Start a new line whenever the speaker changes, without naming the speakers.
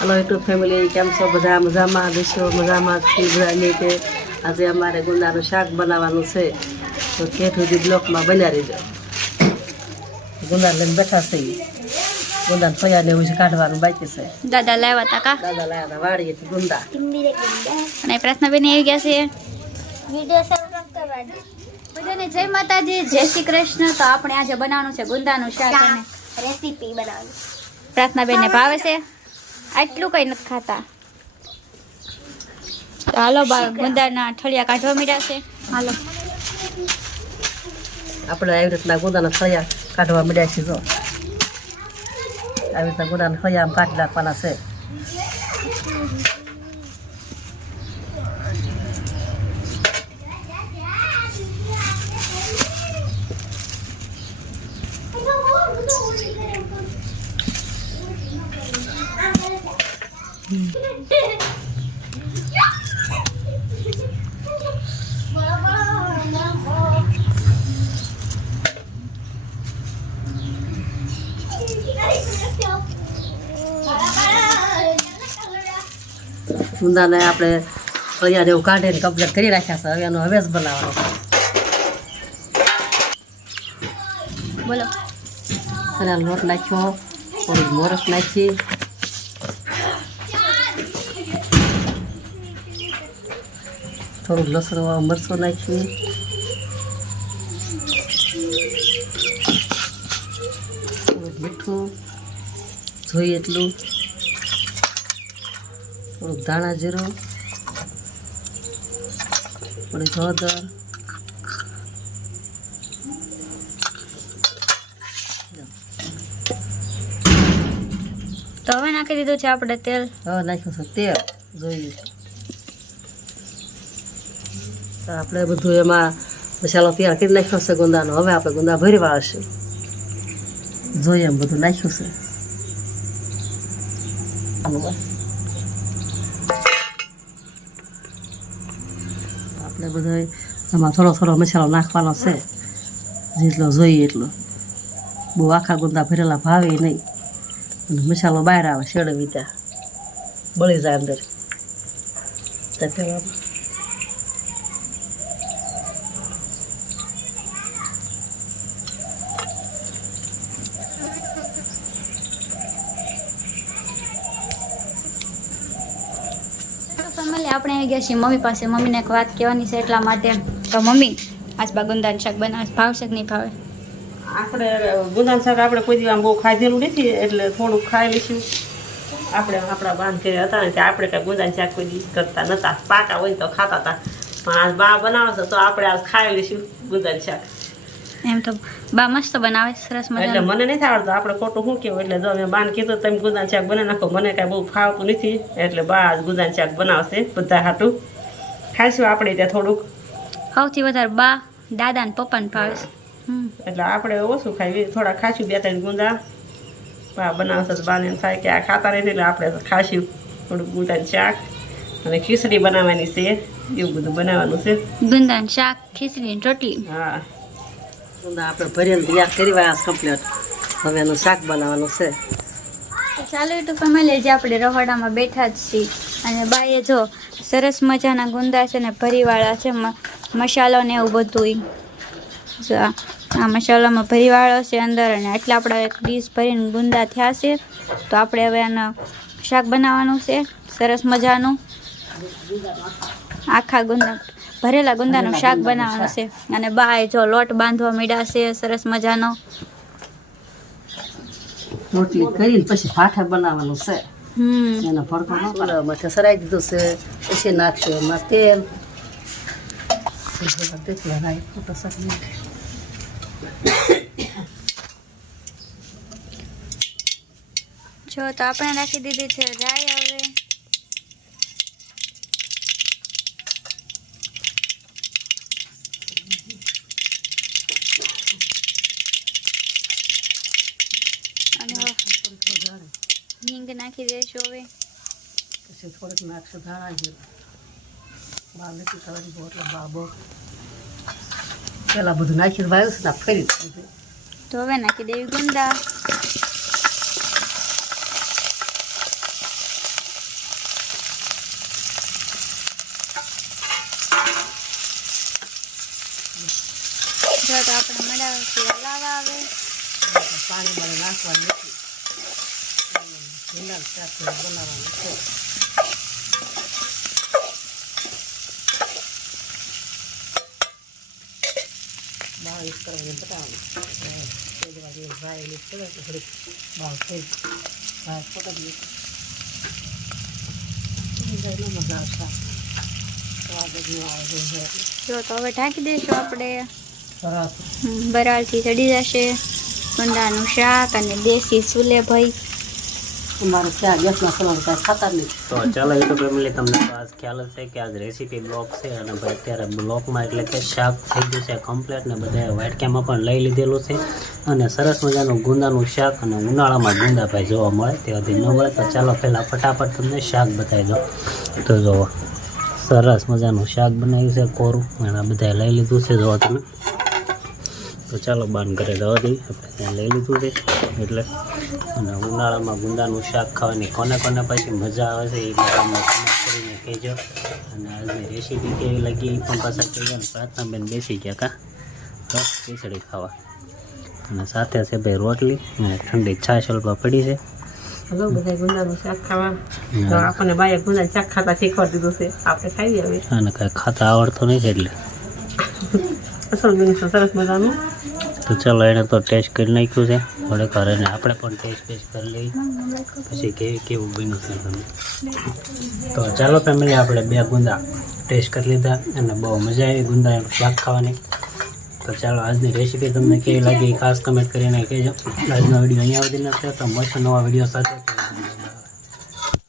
Hello YouTube family કેમ છો? બધા મજામાં? દેશો મજામાં છીએ બધા રીતે આજે અમારે ગુંદાનું શાક બનાવવાનું છે. તો કે સુધી બ્લોકમાં બન્યા રહેજો. ગુંદા લઈને બેઠા છીએ ગુંદા ફયાને એવું છે કાઢવાનું બાકી છે.
દાદા લાવ્યા હતા કા?
દાદા લાયા હતા વાડીએથી ગુંદા.
અને પ્રાર્થનાબેન આવી ગયા છે. બધાને જય માતાજી જય શ્રી કૃષ્ણ. તો આપણે આજે બનાવવાનું છે ગુંદાનું શાક અને
રેસીપી બનાવવાની.
પ્રાર્થનાબેન ને ભાવે છે. આટલું કઈ નથી ખાતા. હાલો ગુંદાના ઠળિયા કાઢવા મળ્યા છે. હાલો.
આપણે આવી રીતના ગુંદાના ફયા કાઢવા મળ્યા છે જો. આવી રીતના ગુંદાના ફયા આમ કાઢી નાખવાના છે. ગુંદાને આપણે ફળિયાને એવું કાઢીને કમ્પ્લીટ કરી રાખ્યા છે. હવે એનો જ બનાવવાનો.
બોલો.
સરેલ લોટ નાખ્યો, થોડીક મોરસ નાખી. થોડુંક લસણ મરચું નાખ્યું. થોડુંક મીઠું. જોઈએ એટલું. થોડુંક ધાણા જીરું થોડીક હળદર
તો હવે નાખી દીધું છે આપણે તેલ
હવે નાખ્યું છે તેલ જોઈએ તો આપણે બધું એમાં મસાલો તૈયાર કરી નાખ્યો છે ગુંદાનો હવે આપણે ગુંદા ભરી વાળશું જોઈએ એમ બધું નાખ્યું છે બસ. બધો એમાં થોડો થોડો મસાલો નાખવાનો છે. જેટલો જોઈએ એટલો. બહુ આખા ગુંદા ભરેલા ભાવે નહીં. અને મસાલો બહાર આવે શેડવી ત્યાં બળી જાય અંદર. તો પેલા
ફેમિલી આપણે આવી ગયા છીએ મમ્મી પાસે. મમ્મીને એક વાત કહેવાની છે એટલા માટે. તો મમ્મી, આજ બા ગુંદાનું શાક બનાવે ભાવશે કે નહીં ભાવે.
આપણે ગુંદાન શાક આપણે કોઈ દિવસ બહુ ખાધેલું નથી, એટલે થોડુંક ખાઈ લઈશું આપણે આપણા બાંધ કર્યા હતા ને આપણે કાંઈ ગુંદાન શાક કોઈ દિવસ કરતા નહોતા પાકા હોય તો ખાતા હતા. પણ આજ બા બનાવશે તો આપણે આજ ખાઈ લઈશું ગુંદાન શાક.
એમ તો બા મસ્ત બનાવે સરસ
એટલે
મજાનું
મને નથી આવડતું આપણે ખોટું શું કેવું એટલે જો મેં બાન કીધું તમે ગુંદાનું શાક બનાવી નાખો. મને કાંઈ બહુ ફાવતું નથી. એટલે બા આજ ગુંદાનું શાક બનાવશે બધા હાટું. ખાઈશું આપણે ત્યાં થોડુંક.
સૌથી વધારે બા દાદા ને પપ્પાને ભાવે
એટલે આપણે ઓછું ખાઈએ. થોડા ખાશું બે ત્રણ ગુંદા. બા બનાવશે બાને એમ થાય કે આ ખાતા નથી એટલે આપણે ખાશું. થોડુંક ગુંદાનું શાક. અને ખીચડી બનાવવાની છે. એવું બધું બનાવવાનું છે.
ગુંદાનું શાક ખીચડી રોટલી.
હા. ગુંદા આપણે ભરીને તૈયાર કરી વાળા કમ્પ્લીટ હવે એનું શાક બનાવવાનું છે.
ચાલો તો ફેમિલી જે આપણે રહોડામાં બેઠા જ છીએ. અને બાઈએ જો સરસ મજાના ગુંદા છે ને ભરીવાળા છે મસાલો ને એવું બધું આ મસાલામાં ભરીવાળો છે અંદર અને આટલા આપણા એક ડીશ ભરીને ગુંદા થયા છે. તો આપણે હવે આના શાક બનાવવાનું છે, સરસ મજાનું. આખા ગુંદા ભરેલા ગુંદાનું શાક બનાવવાનું છે. અને બાય જો લોટ બાંધવા મીડા છે સરસ મજાનો.
રોટલી કરીને પછી ફાઠા બનાવવાનું છે. એનો ભડકો માથે સરાઈ દીધું છે. પછી નાખશું એમાં તેલ.
જો તો આપણે રાખી દીધી છે રાઈ કે નાખી દેશો હવે.
પછી થોડીક નાખશું ધાણા જેવું બાબેથી કરવાની બહુ એટલે બાબો. પેલા બધું નાખી વાયું છે ફરી
તો હવે નાખી દેવી ગુંદા. આપણે મળ્યા લાવા આવે.
પાણી મને નાખવાનું નથી. ભીંડાનું શાક બનાવવાનું છે બાવીસ કરવાની બતાવવાનું વાર એવું ભાઈ મિક્સ કરે તો થોડીક બાવ થઈ ભાઈ પકડી જાય મજા આવશે જ
તો હવે ઢાંકી દઈશું આપણે. બરાળથી ચડી જશે. ગુંદાનું શાક અને દેશી સુલે ભાઈ
અમારે ત્યાં ગેસમાં સલાડ કાંઈ ખાતા નહીં
તો ચાલો યુટ્યુબ ફેમિલી તમને તો આજ ખ્યાલ છે કે આજ રેસીપી બ્લોક છે અને ભાઈ અત્યારે બ્લોકમાં એટલે કે શાક થઈ ગયું છે કમ્પ્લેટ ને બધા વાટક્યામાં પણ લઈ લીધેલું છે. અને સરસ મજાનું ગુંદાનું શાક અને ઉનાળામાં ગુંદા ભાઈ જોવા મળે તે હજી ન મળે તો ચાલો પહેલાં ફટાફટ તમને શાક બતાવી દો તો જુઓ, સરસ મજાનું શાક બનાવ્યું છે કોરું, અને બધાએ લઈ લીધું છે જોવા તમે. તો ચાલો, બાન જવા દઈએ. આપણે ત્યાં લઈ લીધું છે, એટલે અને ઉનાળામાં ગુંદાનું શાક ખાવાની કોને કોને પછી મજા આવે છે એ બધા કમેન્ટ કરીને કહેજો. અને આજની રેસીપી કેવી લાગી એ પણ પાછા કહેજો પ્રાર્થનાબેન બેસી ગયા કા? બસ ખીચડી ખાવા. અને સાથે છે ભાઈ રોટલી અને ઠંડી છાશ અલ્પા પડી છે.
ખાતા
આવડતું નથી એટલે.
સરસ મજાનું.
તો ચાલો એણે તો ટેસ્ટ કરી નાખ્યું છે. હવે ઘરે એને આપણે પણ ટેસ્ટ ટેસ્ટ કરી લઈએ. પછી કેવી કેવું બન્યું છે તમને? તો ચાલો ફેમિલી આપણે બે ગુંદા ટેસ્ટ કરી લીધા અને બહુ મજા આવી ગુંદાનું શાક ખાવાની. તો ચાલો આજની રેસીપી તમને કેવી લાગી ખાસ કમેન્ટ કરીને કહેજો. આજનો વીડિયો અહીંયા સુધી નથી તો મળશે નવા વીડિયો સાથે.